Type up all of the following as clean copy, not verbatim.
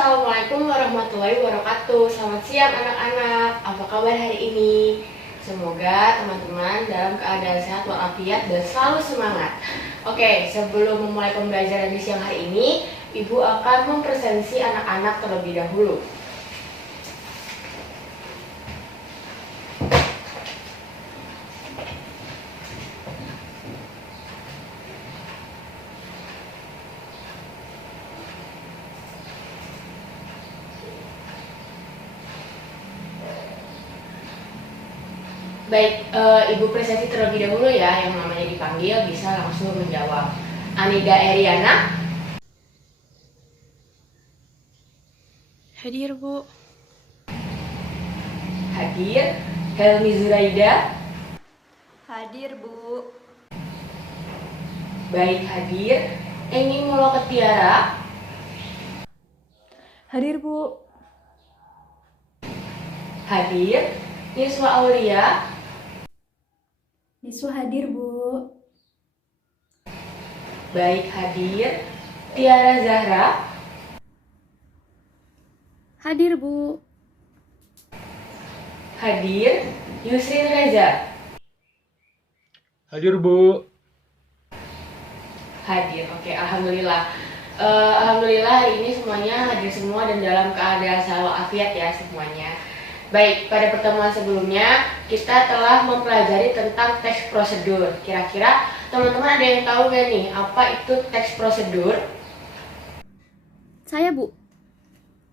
Assalamualaikum warahmatullahi wabarakatuh. Selamat siang anak-anak. Apa kabar hari ini? Semoga teman-teman dalam keadaan sehat walafiat dan selalu semangat. Oke, sebelum memulai pembelajaran di siang hari ini, Ibu akan mempresentasi anak-anak terlebih dahulu. Baik, Ibu presentasi terlebih dahulu ya, yang namanya dipanggil bisa langsung menjawab. Anida Eriana. Hadir, Bu. Hadir. Helmi Zuraida. Hadir, Bu. Baik, hadir. Eni Muloketiara. Hadir, Bu. Hadir. Niswa Aulia. Niswa hadir, Bu. Baik, hadir. Tiara Zahra. Hadir, Bu. Hadir. Yusrin Reza. Hadir, Bu. Hadir. Oke, alhamdulillah. Alhamdulillah hari ini semuanya hadir semua dan dalam keadaan selalu afiat ya semuanya. Baik, pada pertemuan sebelumnya kita telah mempelajari tentang teks prosedur. Kira-kira teman-teman ada yang tahu gak nih apa itu teks prosedur? Saya, Bu.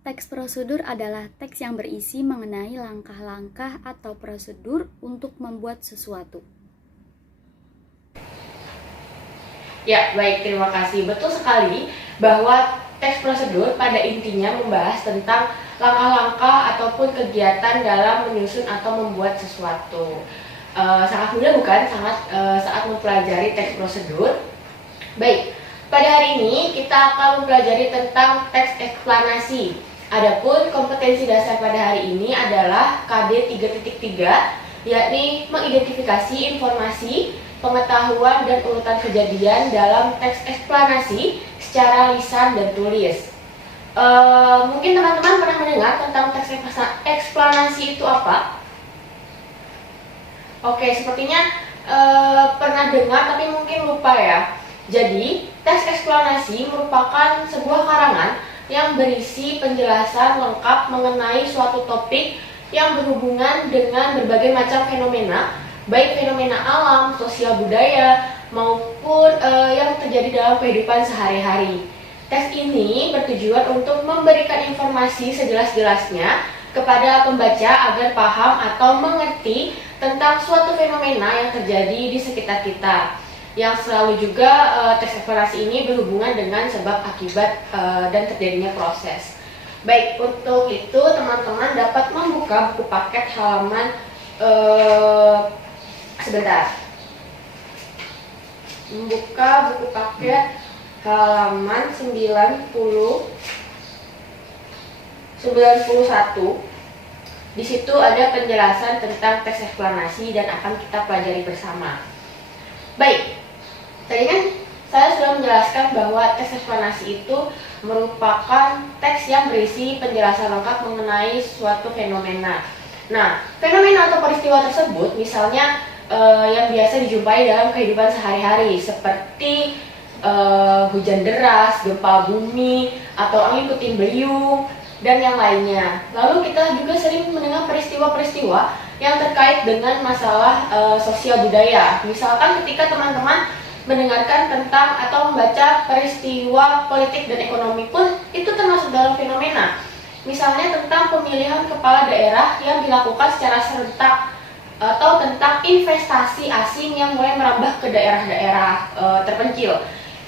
Teks prosedur adalah teks yang berisi mengenai langkah-langkah atau prosedur untuk membuat sesuatu. Ya, baik, terima kasih. Betul sekali bahwa teks prosedur pada intinya membahas tentang langkah-langkah ataupun kegiatan dalam menyusun atau membuat sesuatu. Sangat mudah bukan saat mempelajari teks prosedur? Baik, pada hari ini kita akan mempelajari tentang teks eksplanasi. Adapun kompetensi dasar pada hari ini adalah KD 3.3, yakni mengidentifikasi informasi, pengetahuan dan urutan kejadian dalam teks eksplanasi secara lisan dan tulis. Mungkin teman-teman pernah mendengar tentang teks eksplanasi itu apa? Oke, sepertinya pernah dengar tapi mungkin lupa ya. Jadi, teks eksplanasi merupakan sebuah karangan yang berisi penjelasan lengkap mengenai suatu topik yang berhubungan dengan berbagai macam fenomena, baik fenomena alam, sosial budaya, maupun yang terjadi dalam kehidupan sehari-hari. Teks ini bertujuan untuk memberikan informasi sejelas-jelasnya kepada pembaca agar paham atau mengerti tentang suatu fenomena yang terjadi di sekitar kita. Yang selalu juga teks eksplanasi ini berhubungan dengan sebab akibat dan terjadinya proses. Baik, untuk itu teman-teman dapat membuka buku paket halaman sebentar. Membuka buku paket halaman 91. Di situ ada penjelasan tentang teks eksplanasi dan akan kita pelajari bersama. Baik, tadi kan saya sudah menjelaskan bahwa teks eksplanasi itu merupakan teks yang berisi penjelasan lengkap mengenai suatu fenomena. Nah, fenomena atau peristiwa tersebut misalnya yang biasa dijumpai dalam kehidupan sehari-hari seperti hujan deras, gempa bumi, atau angin puting beliung, dan yang lainnya. Lalu kita juga sering mendengar peristiwa-peristiwa yang terkait dengan masalah sosial budaya. Misalkan ketika teman-teman mendengarkan tentang atau membaca peristiwa politik dan ekonomi pun itu termasuk dalam fenomena. Misalnya tentang pemilihan kepala daerah yang dilakukan secara serentak, atau tentang investasi asing yang mulai merambah ke daerah-daerah terpencil.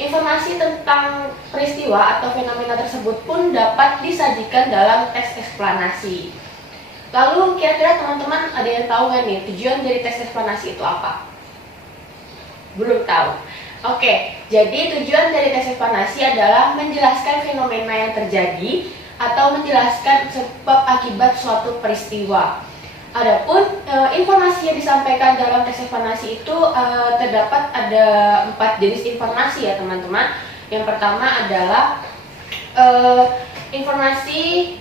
Informasi tentang peristiwa atau fenomena tersebut pun dapat disajikan dalam teks eksplanasi. Lalu kira-kira teman-teman ada yang tahu nggak nih tujuan dari teks eksplanasi itu apa? Belum tahu. Oke, jadi tujuan dari teks eksplanasi adalah menjelaskan fenomena yang terjadi atau menjelaskan sebab akibat suatu peristiwa. Adapun informasi yang disampaikan dalam teks eksplanasi itu terdapat ada 4 jenis informasi ya teman-teman. Yang pertama adalah informasi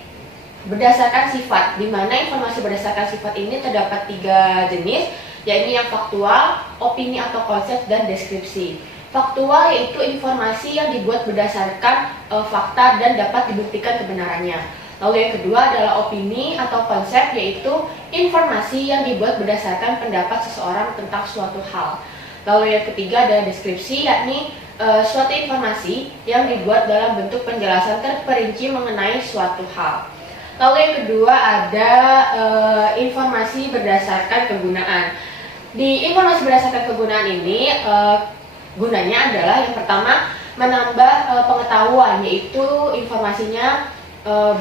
berdasarkan sifat, di mana informasi berdasarkan sifat ini terdapat 3 jenis, yaitu yang faktual, opini atau konsep, dan deskripsi. Faktual yaitu informasi yang dibuat berdasarkan fakta dan dapat dibuktikan kebenarannya. Lalu yang kedua adalah opini atau konsep, yaitu informasi yang dibuat berdasarkan pendapat seseorang tentang suatu hal. Lalu yang ketiga adalah deskripsi, yakni suatu informasi yang dibuat dalam bentuk penjelasan terperinci mengenai suatu hal. Lalu yang kedua ada informasi berdasarkan kegunaan. Di informasi berdasarkan kegunaan ini gunanya adalah yang pertama menambah pengetahuan, yaitu informasinya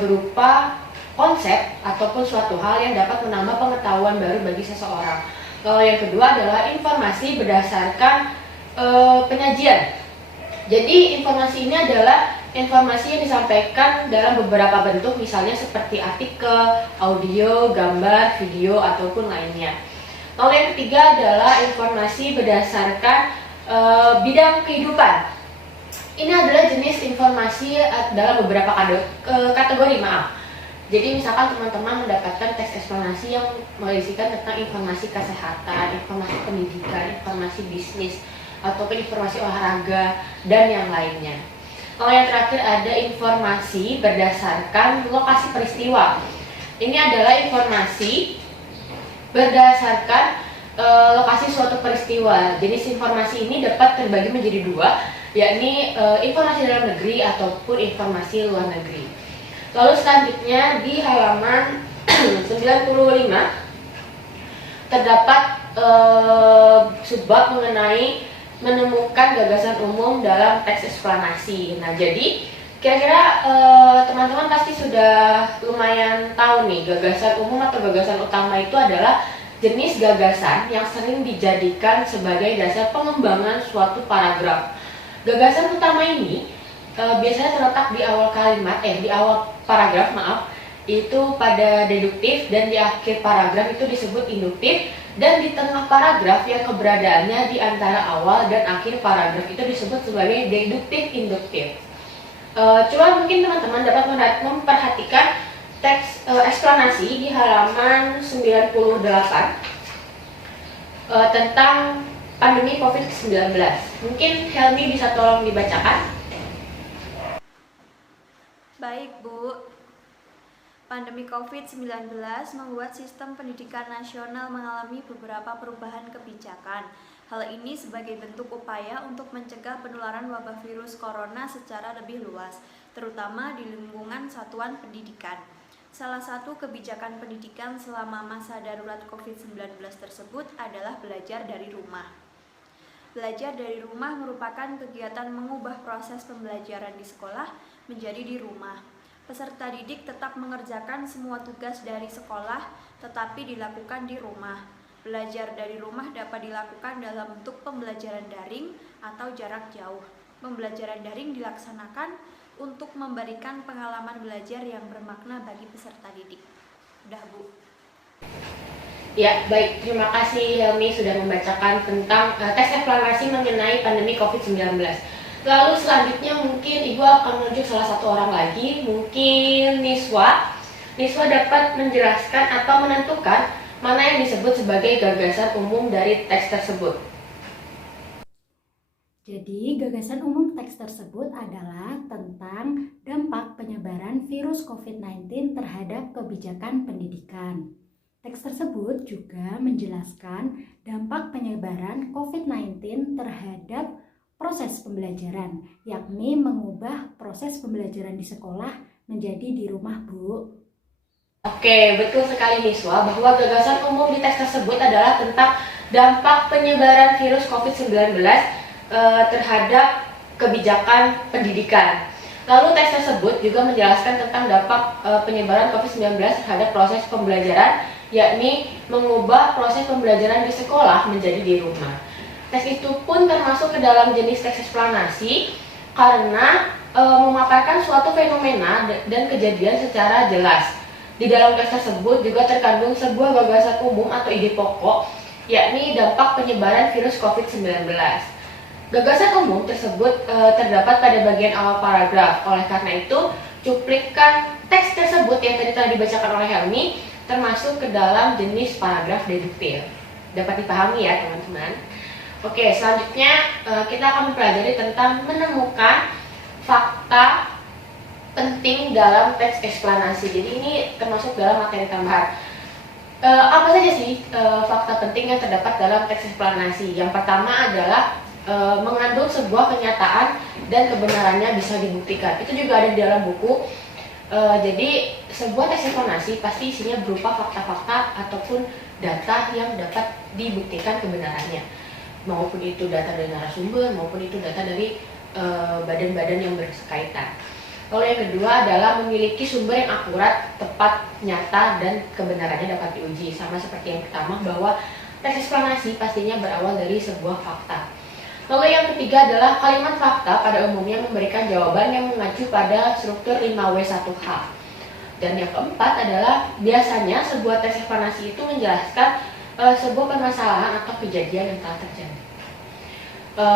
berupa konsep ataupun suatu hal yang dapat menambah pengetahuan baru bagi seseorang. Lalu yang kedua adalah informasi berdasarkan penyajian. Jadi informasi ini adalah informasi yang disampaikan dalam beberapa bentuk, misalnya seperti artikel, audio, gambar, video, ataupun lainnya. Lalu yang ketiga adalah informasi berdasarkan bidang kehidupan. Ini adalah jenis informasi dalam beberapa kategori, maaf. Jadi misalkan teman-teman mendapatkan teks eksplanasi yang berisikan tentang informasi kesehatan, informasi pendidikan, informasi bisnis, ataupun informasi olahraga, dan yang lainnya. Lalu yang terakhir ada informasi berdasarkan lokasi peristiwa. Ini adalah informasi berdasarkan lokasi suatu peristiwa. Jenis informasi ini dapat terbagi menjadi 2, yakni informasi dalam negeri ataupun informasi luar negeri. Lalu selanjutnya di halaman 95 terdapat subbab mengenai menemukan gagasan umum dalam teks eksplanasi. Nah, jadi kira-kira teman-teman pasti sudah lumayan tahu nih, gagasan umum atau gagasan utama itu adalah jenis gagasan yang sering dijadikan sebagai dasar pengembangan suatu paragraf. Gagasan utama ini biasanya terletak di awal kalimat, di awal paragraf, itu pada deduktif, dan di akhir paragraf itu disebut induktif, dan di tengah paragraf yang keberadaannya di antara awal dan akhir paragraf itu disebut sebagai deduktif induktif. Coba mungkin teman-teman dapat memperhatikan teks eksplanasi di halaman 98 tentang pandemi COVID-19. Mungkin Helmi bisa tolong dibacakan. Baik, Bu. Pandemi COVID-19 membuat sistem pendidikan nasional mengalami beberapa perubahan kebijakan. Hal ini sebagai bentuk upaya untuk mencegah penularan wabah virus corona secara lebih luas, terutama di lingkungan satuan pendidikan. Salah satu kebijakan pendidikan selama masa darurat COVID-19 tersebut adalah belajar dari rumah. Belajar dari rumah merupakan kegiatan mengubah proses pembelajaran di sekolah menjadi di rumah. Peserta didik tetap mengerjakan semua tugas dari sekolah, tetapi dilakukan di rumah. Belajar dari rumah dapat dilakukan dalam bentuk pembelajaran daring atau jarak jauh. Pembelajaran daring dilaksanakan untuk memberikan pengalaman belajar yang bermakna bagi peserta didik. Udah, Bu. Ya, baik. Terima kasih Helmi sudah membacakan tentang teks eksplanasi mengenai pandemi COVID-19. Lalu selanjutnya mungkin Ibu akan menunjuk salah satu orang lagi, mungkin Niswa. Niswa dapat menjelaskan atau menentukan mana yang disebut sebagai gagasan umum dari teks tersebut. Jadi, gagasan umum teks tersebut adalah tentang dampak penyebaran virus COVID-19 terhadap kebijakan pendidikan. Teks tersebut juga menjelaskan dampak penyebaran COVID-19 terhadap proses pembelajaran, yakni mengubah proses pembelajaran di sekolah menjadi di rumah, Bu. Oke, betul sekali Niswa, bahwa gagasan umum di teks tersebut adalah tentang dampak penyebaran virus COVID-19 terhadap kebijakan pendidikan. Lalu teks tersebut juga menjelaskan tentang dampak penyebaran COVID-19 terhadap proses pembelajaran, yakni mengubah proses pembelajaran di sekolah menjadi di rumah. Teks itu pun termasuk ke dalam jenis teks eksplanasi karena memaparkan suatu fenomena dan kejadian secara jelas. Di dalam teks tersebut juga terkandung sebuah gagasan umum atau ide pokok, yakni dampak penyebaran virus COVID-19. Gagasan umum tersebut terdapat pada bagian awal paragraf. Oleh karena itu, cuplikan teks tersebut yang tadi telah dibacakan oleh Helmi termasuk ke dalam jenis paragraf deduktif. Dapat dipahami ya teman-teman? Oke, selanjutnya kita akan mempelajari tentang menemukan fakta penting dalam teks eksplanasi. Jadi ini termasuk dalam materi tambahan. Apa saja sih fakta penting yang terdapat dalam teks eksplanasi? Yang pertama adalah mengandung sebuah kenyataan dan kebenarannya bisa dibuktikan. Itu juga ada di dalam buku. Jadi sebuah teks eksplanasi pasti isinya berupa fakta-fakta ataupun data yang dapat dibuktikan kebenarannya. Maupun itu data dari narasumber, maupun itu data dari badan-badan yang berkaitan. Lalu yang kedua adalah memiliki sumber yang akurat, tepat, nyata, dan kebenarannya dapat diuji. Sama seperti yang pertama bahwa teks eksplanasi pastinya berawal dari sebuah fakta. Lalu yang ketiga adalah kalimat fakta pada umumnya memberikan jawaban yang mengacu pada struktur 5W1H. Dan yang keempat adalah biasanya sebuah teks eksplanasi itu menjelaskan sebuah permasalahan atau kejadian yang telah terjadi.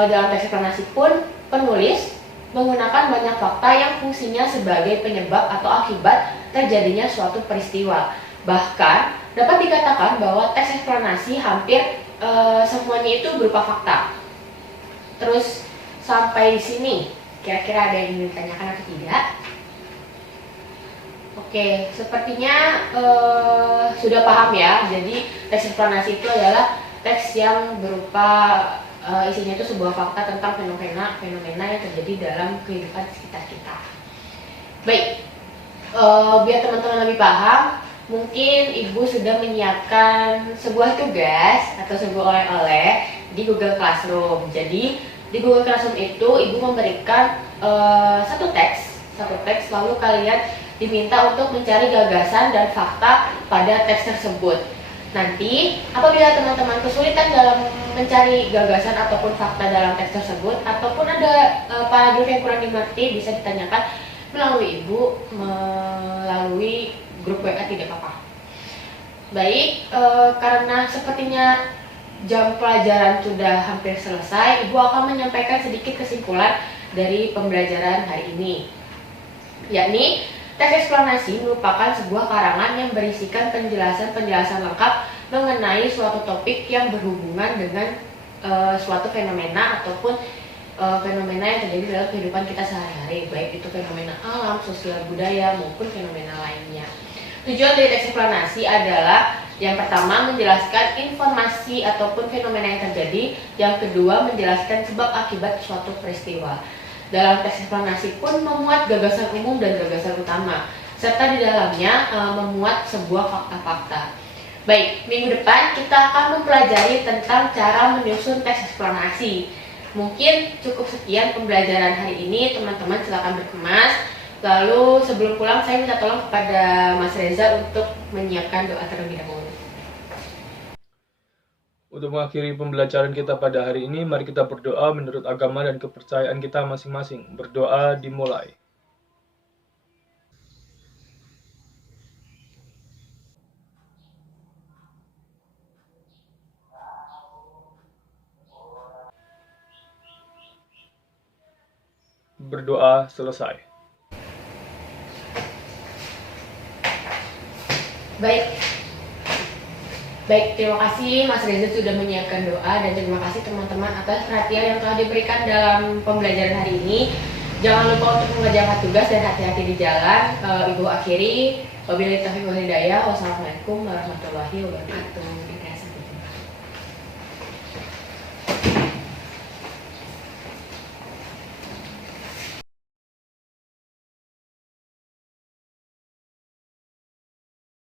Dalam teks eksplanasi pun penulis menggunakan banyak fakta yang fungsinya sebagai penyebab atau akibat terjadinya suatu peristiwa. Bahkan dapat dikatakan bahwa teks eksplanasi hampir semuanya itu berupa fakta. Terus sampai di sini, kira-kira ada yang ingin ditanyakan atau tidak? Oke, sepertinya sudah paham ya. Jadi teks eksplanasi itu adalah teks yang berupa isinya itu sebuah fakta tentang fenomena yang terjadi dalam kehidupan sekitar kita. Baik, biar teman-teman lebih paham, mungkin Ibu sudah menyiapkan sebuah tugas atau sebuah oleh-oleh di Google Classroom. Jadi di Google Classroom itu Ibu memberikan satu teks, lalu kalian diminta untuk mencari gagasan dan fakta pada teks tersebut. Nanti, apabila teman-teman kesulitan dalam mencari gagasan ataupun fakta dalam teks tersebut, ataupun ada paragraf yang kurang dimengerti, bisa ditanyakan melalui Ibu, melalui grup WA, tidak apa-apa. Baik, karena sepertinya jam pelajaran sudah hampir selesai, Ibu akan menyampaikan sedikit kesimpulan dari pembelajaran hari ini. Yakni, teks eksplanasi merupakan sebuah karangan yang berisikan penjelasan-penjelasan lengkap mengenai suatu topik yang berhubungan dengan suatu fenomena ataupun fenomena yang terjadi dalam kehidupan kita sehari-hari, baik itu fenomena alam, sosial, budaya, maupun fenomena lainnya. Tujuan dari teks eksplanasi adalah yang pertama menjelaskan informasi ataupun fenomena yang terjadi, yang kedua menjelaskan sebab akibat suatu peristiwa. Dalam teks eksplanasi pun memuat gagasan umum dan gagasan utama, serta di dalamnya memuat sebuah fakta-fakta. Baik, minggu depan kita akan mempelajari tentang cara menyusun teks eksplanasi. Mungkin cukup sekian pembelajaran hari ini, teman-teman silakan berkemas. Lalu sebelum pulang saya minta tolong kepada Mas Reza untuk menyiapkan doa terlebih dahulu. Untuk mengakhiri pembelajaran kita pada hari ini, mari kita berdoa menurut agama dan kepercayaan kita masing-masing. Berdoa dimulai. Berdoa selesai. Baik, terima kasih Mas Reza sudah menyiapkan doa, dan terima kasih teman-teman atas perhatian yang telah diberikan dalam pembelajaran hari ini. Jangan lupa untuk mengerjakan tugas dan hati-hati di jalan. Ibu akhiri, wabillahi taufiq wal hidayah. Wassalamualaikum warahmatullahi wabarakatuh.